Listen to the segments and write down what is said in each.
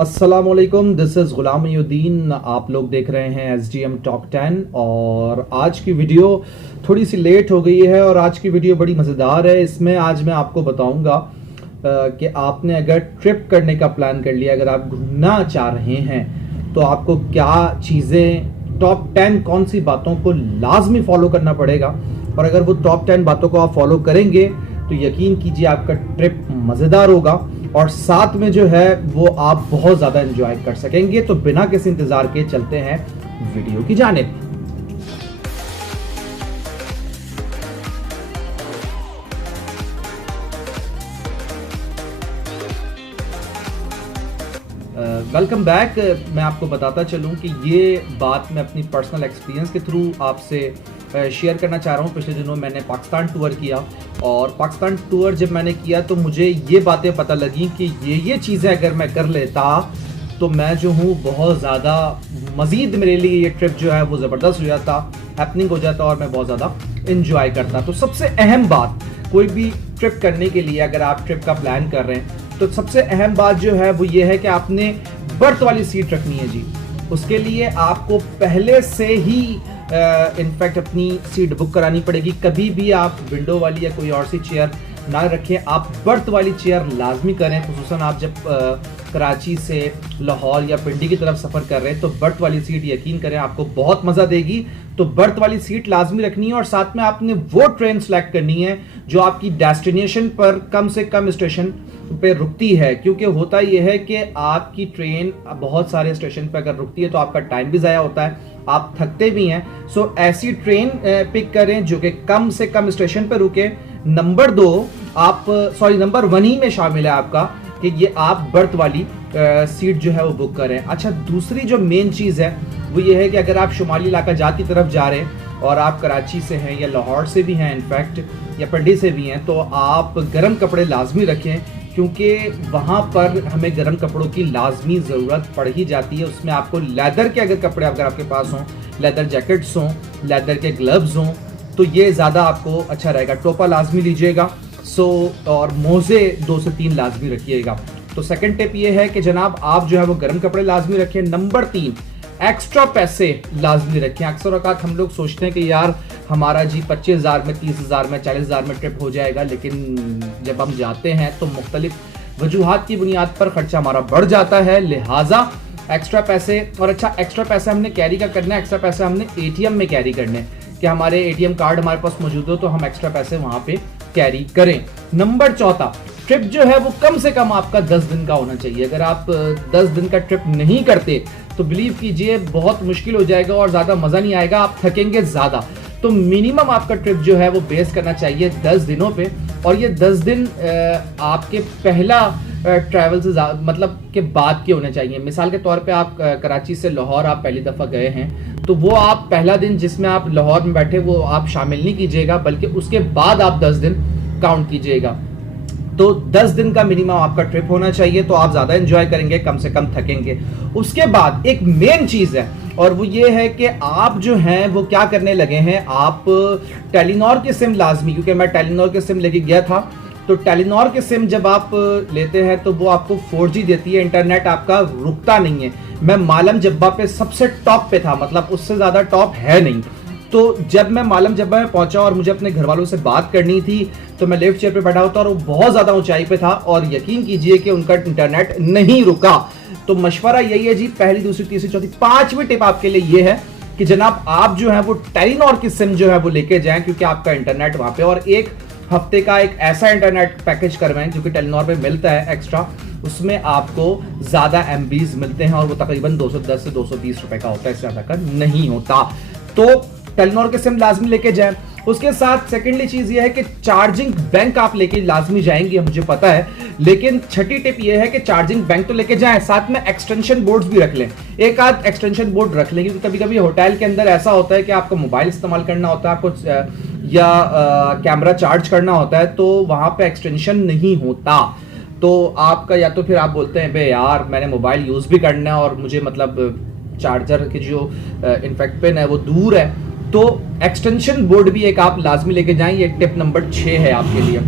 अस्सलामुअलैकुम, this is गुलाम मोइनुद्दीन। आप लोग देख रहे हैं SGM टॉप 10 और आज की वीडियो थोड़ी सी लेट हो गई है और आज की वीडियो बड़ी मज़ेदार है। इसमें आज मैं आपको बताऊंगा कि आपने अगर ट्रिप करने का प्लान कर लिया, अगर आप घूमना चाह रहे हैं तो आपको क्या चीज़ें, टॉप 10 कौन सी बातों को लाजमी फॉलो करना पड़ेगा। और अगर वो टॉप 10 बातों को आप फॉलो करेंगे तो यकीन कीजिए आपका ट्रिप मज़ेदार होगा और साथ में जो है वो आप बहुत ज़्यादा एंजॉय कर सकेंगे। तो बिना किसी इंतज़ार के चलते हैं वीडियो की जानिब। Welcome back. मैं आपको बताता चलूं कि ये बात मैं अपनी पर्सनल एक्सपीरियंस के थ्रू आपसे शेयर करना चाह रहा हूँ। पिछले दिनों मैंने पाकिस्तान टूर किया और पाकिस्तान टूर जब मैंने किया तो मुझे ये बातें पता लगी कि ये चीज़ें अगर मैं कर लेता तो मैं जो हूँ बहुत ज़्यादा मज़ीद मेरे लिए ये ट्रिप जो है वो ज़बरदस्त हो जाता, हैपनिंग हो जाता और मैं बहुत ज़्यादा इंजॉय करता। तो सबसे अहम बात कोई भी ट्रिप करने के लिए, अगर आप ट्रिप का प्लान कर रहे हैं तो सबसे अहम बात जो है वो ये है कि आपने बर्थ वाली सीट रखनी है जी। उसके लिए आपको पहले से ही इनफैक्ट अपनी सीट बुक करानी पड़ेगी। कभी भी आप विंडो वाली या कोई और सी चेयर ना रखें, आप बर्थ वाली चेयर लाजमी करें। खुसूसन आप जब कराची से लाहौर या पिंडी की तरफ सफ़र कर रहे हैं तो बर्थ वाली सीट यकीन करें आपको बहुत मज़ा देगी। तो बर्थ वाली सीट लाजमी रखनी है और साथ में आपने वो ट्रेन सेलेक्ट करनी है जो आपकी डेस्टिनेशन पर कम से कम स्टेशन पे रुकती है, क्योंकि होता यह है कि आपकी ट्रेन बहुत सारे स्टेशन पे अगर रुकती है तो आपका टाइम भी ज़ाया होता है, आप थकते भी हैं। सो ऐसी ट्रेन पिक करें जो कि कम से कम स्टेशन पे रुके। नंबर 1 ही में शामिल है आपका कि ये आप बर्थ वाली सीट जो है वो बुक करें। अच्छा, दूसरी जो मेन चीज़ है वो ये है कि अगर आप शुमाली इलाका जात की तरफ जा रहे हैं और आप कराची से हैं या लाहौर से भी हैं इनफैक्ट या पिंडी से भी हैं तो आप गर्म कपड़े लाजमी रखें, क्योंकि वहाँ पर हमें गर्म कपड़ों की लाजमी ज़रूरत पड़ ही जाती है। उसमें आपको लेदर के अगर कपड़े अगर आपके पास हों, लेदर जैकेट्स हों, लेदर के ग्लव्स हों तो ये ज़्यादा आपको अच्छा रहेगा। टोपा लाजमी लीजिएगा और मोज़े 2 से 3 लाजमी रखिएगा। तो सेकंड टिप ये है कि जनाब आप जो है वो गर्म कपड़े लाजमी रखें। नंबर 3, एक्स्ट्रा पैसे लाजमी रखें। अक्सर औकात हम लोग सोचते हैं कि यार हमारा जी 25,000 में, 30,000 में, 40,000 में ट्रिप हो जाएगा, लेकिन जब हम जाते हैं तो मुख्तलिफ वजूहात की बुनियाद पर खर्चा हमारा बढ़ जाता है। लिहाजा एक्स्ट्रा पैसे, और अच्छा एक्स्ट्रा पैसे हमने कैरी का करना है, एक्स्ट्रा पैसे हमने ATM में कैरी करने कि हमारे ATM कार्ड हमारे पास मौजूद हो तो हम एक्स्ट्रा पैसे वहाँ पे कैरी करें। नंबर 4, ट्रिप जो है वो कम से कम आपका 10 दिन का होना चाहिए। अगर आप 10 दिन का ट्रिप नहीं करते तो बिलीव कीजिए बहुत मुश्किल हो जाएगा और ज़्यादा मज़ा नहीं आएगा, आप थकेंगे ज़्यादा। तो मिनिमम आपका ट्रिप जो है वो बेस करना चाहिए 10 दिनों पे, और ये 10 दिन आपके पहला ट्रैवल से मतलब के बाद के होने चाहिए। मिसाल के तौर पे आप कराची से लाहौर आप पहली दफ़ा गए हैं तो वो आप पहला दिन जिसमें आप लाहौर में बैठे वो आप शामिल नहीं कीजिएगा, बल्कि उसके बाद आप 10 दिन काउंट कीजिएगा। तो 10 दिन का मिनिमम आपका ट्रिप होना चाहिए तो आप ज़्यादा एंजॉय करेंगे, कम से कम थकेंगे। उसके बाद एक मेन चीज़ है और वो ये है कि आप जो हैं वो क्या करने लगे हैं, आप टेलीनॉर की सिम लाजमी, क्योंकि मैं टेलीनॉर की सिम लेके गया था तो टेलीनॉर की सिम जब आप लेते हैं तो वो आपको 4G देती है, इंटरनेट आपका रुकता नहीं है। मैं मालम जब्बा पे सबसे टॉप पे था, मतलब उससे ज़्यादा टॉप है नहीं। तो जब मैं मालम जब्बा में पहुंचा और मुझे अपने घर वालों से बात करनी थी तो मैं लेफ्ट चेयर पे बैठा होता और वो बहुत ज़्यादा ऊंचाई पे था और यकीन कीजिए कि उनका इंटरनेट नहीं रुका। तो मशवरा यही है जी, पहली, दूसरी, तीसरी, चौथी, 5वीं टिप आपके लिए ये है कि जनाब आप जो है वो टेलीनॉर की सिम जो है वो लेके जाएं, क्योंकि आपका इंटरनेट वहाँ पे, और 1 हफ्ते का एक ऐसा इंटरनेट पैकेज करवाएं जो कि टेलीनॉर पे मिलता है एक्स्ट्रा, उसमें आपको ज़्यादा MBs मिलते हैं और वो तकरीबन 210 से 220 रुपए का होता है, इससे ज़्यादा का नहीं होता। तो टेलीनॉर के सिम लाजमी लेके जाएं। उसके साथ सेकेंडली चीज़ ये है कि चार्जिंग बैंक आप लेके लाजमी जाएंगे, मुझे पता है, लेकिन छठी टिप ये है कि चार्जिंग बैंक तो लेके जाएं, साथ में एक्सटेंशन बोर्ड्स भी रख लें। एक आध एक्सटेंशन बोर्ड रख लें, क्योंकि कभी कभी होटल के अंदर ऐसा होता है कि आपको मोबाइल इस्तेमाल करना होता है, आपको या कैमरा चार्ज करना होता है तो वहाँ पे एक्सटेंशन नहीं होता। तो आपका या तो फिर आप बोलते हैं बे यार मैंने मोबाइल यूज़ भी करना है और मुझे मतलब चार्जर की जो इनफैक्ट पिन है वो दूर है, तो एक्सटेंशन बोर्ड भी एक आप लाजमी लेके जाएं। ये टिप नंबर 6 है आपके लिए।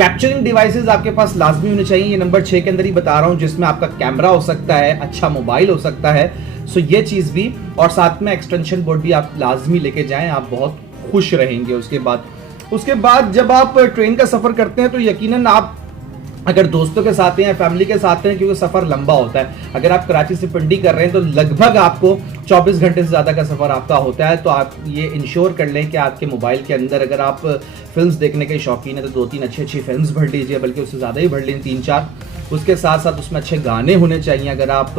कैप्चरिंग डिवाइसेस आपके पास लाजमी होने चाहिए, ये नंबर 6 के अंदर ही बता रहा हूं, जिसमें आपका कैमरा हो सकता है, अच्छा मोबाइल हो सकता है। सो ये चीज़ भी, और साथ में एक्सटेंशन बोर्ड भी आप लाजमी लेके जाएं, आप बहुत खुश रहेंगे। उसके बाद जब आप ट्रेन का सफ़र करते हैं तो यकीनन आप अगर दोस्तों के साथ हैं या फैमिली के साथ हैं, क्योंकि सफ़र लंबा होता है, अगर आप कराची से पिंडी कर रहे हैं तो लगभग आपको 24 घंटे से ज़्यादा का सफ़र आपका होता है। तो आप ये इंश्योर कर लें कि आपके मोबाइल के अंदर, अगर आप फिल्म्स देखने के शौकीन है तो 2-3 अच्छी फिल्म्स भर लीजिए, बल्कि उससे ज़्यादा ही भर लें, 3-4। उसके साथ साथ उसमें अच्छे गाने होने चाहिए। अगर आप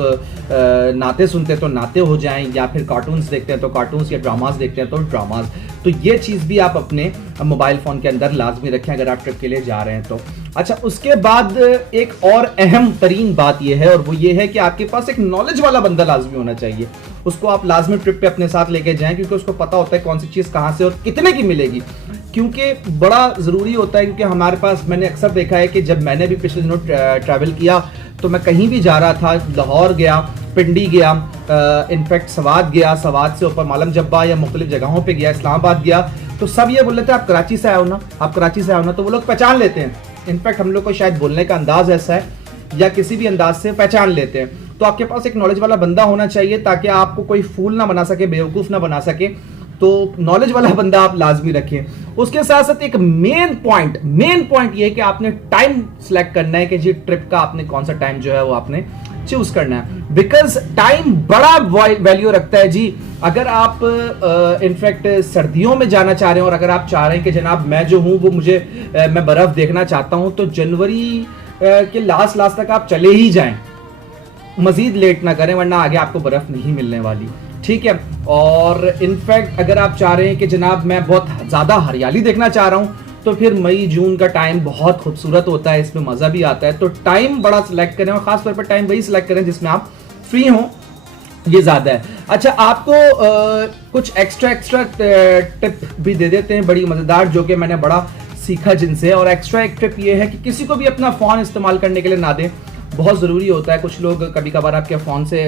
नाते सुनते हैं तो नाते हो जाएं, या फिर कार्टून्स देखते हैं तो कार्टून्स, या ड्रामास देखते हैं तो ड्रामास। तो ये चीज़ भी आप अपने मोबाइल फ़ोन के अंदर लाजमी रखें अगर आप ट्रिप के लिए जा रहे हैं तो। अच्छा, उसके बाद एक और अहम तरीन बात यह है, और वो ये है कि आपके पास एक नॉलेज वाला बंदा लाजमी होना चाहिए। उसको आप लाजमी ट्रिप पे अपने साथ लेके जाएं, क्योंकि उसको पता होता है कौन सी चीज़ कहाँ से और कितने की मिलेगी। क्योंकि बड़ा ज़रूरी होता है, क्योंकि हमारे पास, मैंने अक्सर देखा है कि जब मैंने भी पिछले दिनों ट्रैवल किया तो मैं कहीं भी जा रहा था, लाहौर गया, पिंडी गया, इनफैक्ट सवात गया, सवात से ऊपर मालम जब्बा या मुख्तलिफ जगहों पे गया, इस्लामाबाद गया, तो सब ये बोल रहे थे आप कराची से आए हो ना, आप कराची से आए हो ना, तो वो लोग पहचान लेते हैं। इनफैक्ट हम लोग को शायद बोलने का अंदाज ऐसा है या किसी भी अंदाज से पहचान लेते हैं। तो आपके पास एक नॉलेज वाला बंदा होना चाहिए ताकि आपको कोई फूल ना बना सके, बेवकूफ़ ना बना सके। तो नॉलेज वाला बंदा आप लाजमी रखें। उसके साथ साथ एक मेन पॉइंट ये है कि आपने टाइम सेलेक्ट करना है कि जी ट्रिप का आपने कौन सा टाइम जो है वो आपने चूज करना है, बिकॉज टाइम बड़ा वैल्यू रखता है जी। अगर आप इनफैक्ट सर्दियों में जाना चाह रहे हैं और अगर आप चाह रहे हैं कि जनाब मैं जो हूं वो मैं बर्फ देखना चाहता हूं, तो जनवरी के लास्ट तक आप चले ही जाएं, मजीद लेट ना करें, वरना आगे आपको बर्फ नहीं मिलने वाली, ठीक है। और इनफैक्ट अगर आप चाह रहे हैं कि जनाब मैं बहुत ज़्यादा हरियाली देखना चाह रहा हूँ, तो फिर मई जून का टाइम बहुत खूबसूरत होता है, इसमें मज़ा भी आता है। तो टाइम बड़ा सिलेक्ट करें, और ख़ास तौर पर टाइम वही सिलेक्ट करें जिसमें आप फ्री हों, ये ज़्यादा है। अच्छा, आपको कुछ एक्स्ट्रा टिप भी दे देते हैं बड़ी मज़ेदार, जो कि मैंने बड़ा सीखा जिनसे। और एक्स्ट्रा एक टिप ये है कि किसी को भी अपना फ़ोन इस्तेमाल करने के लिए ना दें, बहुत ज़रूरी होता है। कुछ लोग कभी कभार आपके फ़ोन से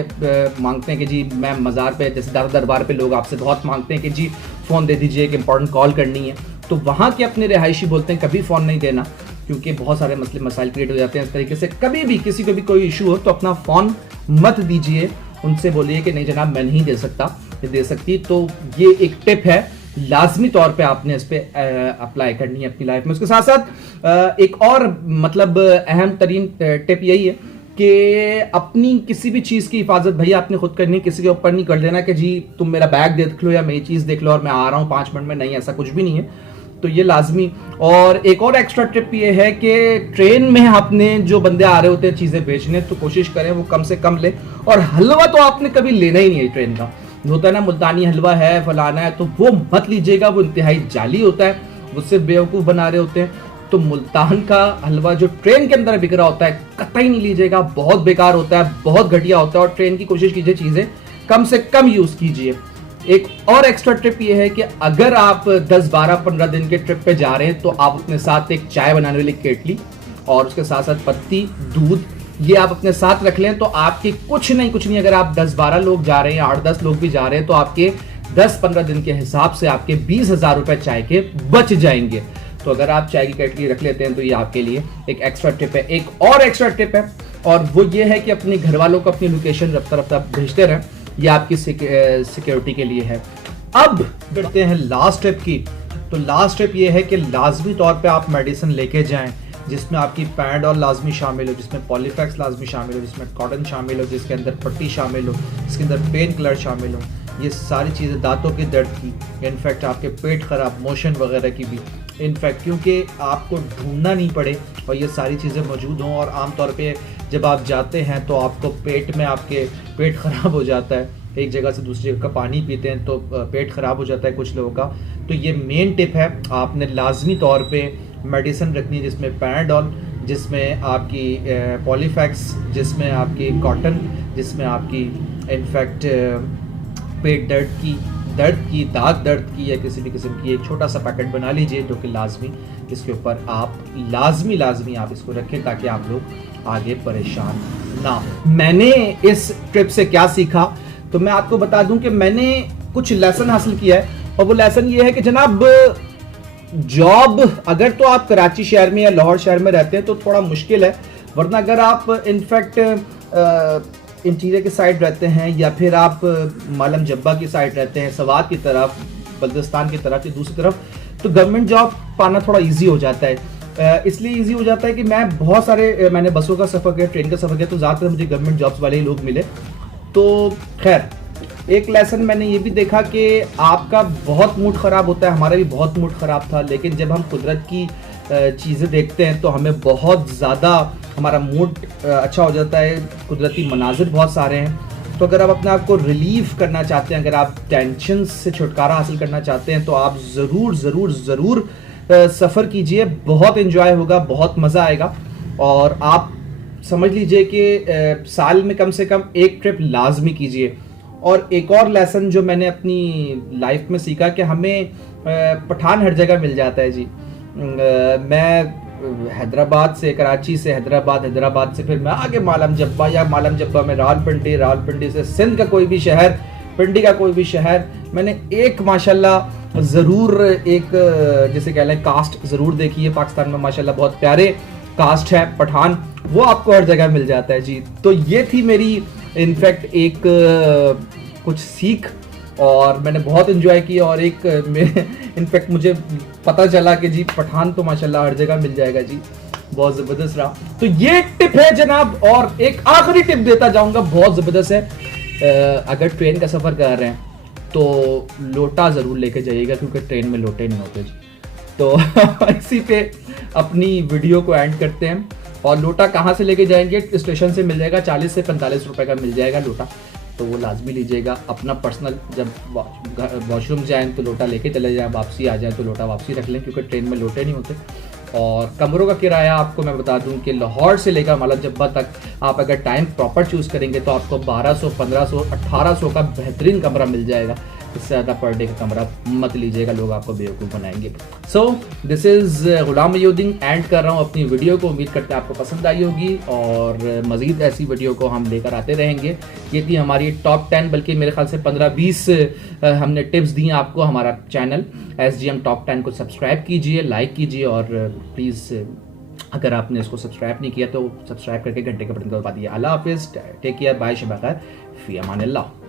मांगते हैं कि जी मैं मज़ार पे, जैसे दरबार पे लोग आपसे बहुत मांगते हैं कि जी फ़ोन दे दीजिए, एक इंपॉर्टेंट कॉल करनी है। तो वहाँ के अपने रिहायशी बोलते हैं कभी फ़ोन नहीं देना, क्योंकि बहुत सारे मसले मसाइल क्रिएट हो जाते हैं इस तरीके से। कभी भी किसी को भी कोई इशू हो तो अपना फ़ोन मत दीजिए, उनसे बोलिए कि नहीं जनाब मैं नहीं दे सकता, ये दे सकती। तो ये एक टिप है, लाजमी तौर पे आपने इस पर अप्लाई करनी है अपनी लाइफ में। उसके साथ साथ एक और मतलब अहम तरीन टिप यही है कि अपनी किसी भी चीज़ की हिफाजत भैया आपने खुद करनी, किसी के ऊपर नहीं कर देना कि जी तुम मेरा बैग देख लो या मेरी चीज़ देख लो और मैं आ रहा हूँ 5 मिनट में, नहीं, ऐसा कुछ भी नहीं है। तो ये लाजमी। और एक और एक्स्ट्रा टिप ये है कि ट्रेन में आपने जो बंदे आ रहे होते हैं चीज़ें बेचने, तो कोशिश करें वो कम से कम ले। और हलवा तो आपने कभी लेना ही नहीं है ट्रेन का, होता है ना मुल्तानी हलवा है, फलाना है, तो वो मत लीजिएगा, वो इंतहाई जाली होता है, वो सिर्फ बेवकूफ़ बना रहे होते हैं। तो मुल्तान का हलवा जो ट्रेन के अंदर बिक रहा होता है कतई नहीं लीजिएगा, बहुत बेकार होता है, बहुत घटिया होता है। और ट्रेन की कोशिश कीजिए चीज़ें कम से कम यूज़ कीजिए। एक और एक्स्ट्रा ट्रिप ये है कि अगर आप 10, 12, 15 दिन के ट्रिप पे जा रहे हैं तो आप अपने साथ एक चाय बनाने वाली केटली और उसके साथ साथ पत्ती, दूध, ये आप अपने साथ रख लें। तो आपके कुछ नहीं, अगर आप 10-12 लोग जा रहे हैं, 8-10 लोग भी जा रहे हैं, तो आपके 10-15 दिन के हिसाब से आपके 20,000 रुपए चाय के बच जाएंगे। तो अगर आप चाय की केटली रख लेते हैं तो ये आपके लिए एक एक्स्ट्रा टिप है। एक और एक्स्ट्रा टिप है, और वो ये है कि अपने घर वालों को अपनी लोकेशन रफ्ता भेजते रहें, ये आपकी सिक्योरिटी के लिए है। अब बढ़ते हैं लास्ट टिप की। तो लास्ट टिप ये है कि लाजमी तौर पे आप मेडिसिन लेके जाएं, जिसमें आपकी पैराडॉल लाजमी शामिल हो, जिसमें पॉलीफैक्स लाजमी शामिल हो, जिसमें कॉटन शामिल हो, जिसके अंदर पट्टी शामिल हो, जिसके अंदर पेन किलर शामिल हो। ये सारी चीज़ें दांतों के दर्द की, इनफैक्ट आपके पेट खराब, मोशन वगैरह की भी, इनफैक्ट क्योंकि आपको ढूंढना नहीं पड़े और ये सारी चीज़ें मौजूद हों। और आमतौर पे जब आप जाते हैं तो आपको पेट में आपके पेट ख़राब हो जाता है, एक जगह से दूसरी जगह का पानी पीते हैं तो पेट ख़राब हो जाता है कुछ लोगों का। तो ये मेन टिप है, आपने लाजमी तौर पे मेडिसिन रखनी है, जिसमें पैराडॉल, जिसमें आपकी पॉलीफैक्स, जिसमें आपकी कॉटन, जिसमें आपकी इनफैक्ट पेट दर्द की, दाग दर्द की या किसी भी किस्म की एक छोटा सा पैकेट बना लीजिए, जो कि लाजमी इसके ऊपर आप लाजमी आप इसको रखें ताकि आप लोग आगे परेशान ना। मैंने इस ट्रिप से क्या सीखा, तो मैं आपको बता दूं कि मैंने कुछ लेसन हासिल किया है, और वो लेसन ये है कि जनाब जॉब अगर तो आप कराची शहर में या लाहौर शहर में रहते हैं तो थोड़ा मुश्किल है, वरना अगर आप इनफैक्ट इंटीरियर की साइड रहते हैं या फिर आप मालम जब्बा की साइड रहते हैं, सवात की तरफ, बल्दिस्तान की तरफ या दूसरी तरफ, तो गवर्नमेंट जॉब पाना थोड़ा इजी हो जाता है। इसलिए इजी हो जाता है कि मैंने बसों का सफ़र किया, ट्रेन का सफ़र किया, तो ज़्यादातर मुझे गवर्नमेंट जॉब्स वाले ही लोग मिले। तो खैर एक लेसन मैंने ये भी देखा कि आपका बहुत मूड ख़राब होता है, हमारा भी बहुत मूड ख़राब था, लेकिन जब हम कुदरत की चीज़ें देखते हैं तो हमें बहुत ज़्यादा हमारा मूड अच्छा हो जाता है। कुदरती मनाजिर बहुत सारे हैं, तो अगर आप अपने आप को रिलीव करना चाहते हैं, अगर आप टेंशन से छुटकारा हासिल करना चाहते हैं, तो आप ज़रूर ज़रूर ज़रूर सफ़र कीजिए। बहुत इन्जॉय होगा, बहुत मज़ा आएगा। और आप समझ लीजिए कि साल में कम से कम एक ट्रिप लाजमी कीजिए। और एक और लेसन जो मैंने अपनी लाइफ में सीखा कि हमें पठान हर जगह मिल जाता है जी। मैं हैदराबाद से, कराची से हैदराबाद से फिर मैं आगे मालम जब्बा, या मालम जब्बा में रावलपिंडी से सिंध का कोई भी शहर, पिंडी का कोई भी शहर, मैंने एक माशाल्लाह ज़रूर एक जैसे कह लें कास्ट ज़रूर देखी है। पाकिस्तान में माशाल्लाह बहुत प्यारे कास्ट है पठान, वो आपको हर जगह मिल जाता है जी। तो ये थी मेरी इनफैक्ट एक कुछ सीख, और मैंने बहुत इन्जॉय किया। और एक इनफैक्ट मुझे पता चला कि जी पठान तो माशाल्लाह हर जगह मिल जाएगा जी, बहुत ज़बरदस्त रहा। तो ये टिप है जनाब। और एक आखिरी टिप देता जाऊंगा, बहुत ज़बरदस्त है। अगर ट्रेन का सफ़र कर रहे हैं तो लोटा ज़रूर लेके जाइएगा, क्योंकि ट्रेन में लोटे नहीं होते जी। तो इसी पे अपनी वीडियो को एंड करते हैं। और लोटा कहाँ से लेके जाएंगे? स्टेशन से मिल जाएगा, 40 से 45 रुपए का मिल जाएगा लोटा, तो वो लाजमी लीजिएगा। अपना पर्सनल जब वॉशरूम जाएँ तो लोटा लेके चले जाएँ, वापसी आ जाए तो लोटा वापसी रख लें, क्योंकि ट्रेन में लोटे नहीं होते। और कमरों का किराया आपको मैं बता दूं कि लाहौर से लेकर मालम जब्बा तक आप अगर टाइम प्रॉपर चूज़ करेंगे तो आपको 1200, 1500, 1800 का बेहतरीन कमरा मिल जाएगा। इससे ज़्यादा पर डे का कमरा मत लीजिएगा, लोग आपको बेवकूफ़ बनाएंगे। So this is Ghulam Mayuddin, end कर रहा हूँ अपनी वीडियो को। उम्मीद करते हैं आपको पसंद आई होगी, और मज़ीद ऐसी वीडियो को हम लेकर आते रहेंगे। ये थी हमारी टॉप 10, बल्कि मेरे ख्याल से 15-20 हमने टिप्स दी हैं आपको। हमारा चैनल SGM टॉप 10 को सब्सक्राइब कीजिए, लाइक कीजिए, और प्लीज़ अगर आपने इसको सब्सक्राइब नहीं किया तो सब्सक्राइब करके घंटे के बटन को दबा दिए। अल्लाह हाफिज़, टेक केयर, बाय, शब ख़ैर, फ़ी अमान अल्लाह।